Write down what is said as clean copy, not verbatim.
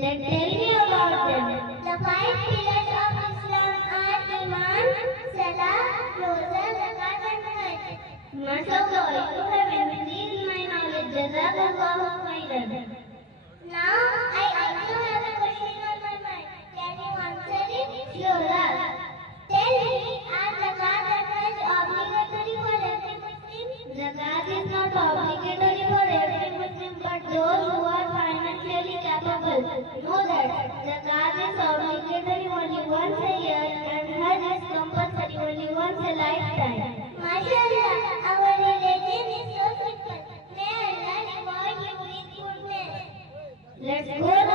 Then tell me about them. The five pillars of Islam are Iman, Salah, Roza, Zakat and Hajj. MashaAllah, you have increased my knowledge. Jazakallahu khairan. Now I also have a question on my mind. Can you answer it? Sure. Tell me, are Zakat and Hajj obligatory for every Muslim? Zakat is not obligatory for every Muslim, but those who are financially capable know that Zakat is obligatory only once a year and Hajj is compulsory only once a lifetime. MashaAllah, our religion is so simple. May Allah reward you with goodness. Let's go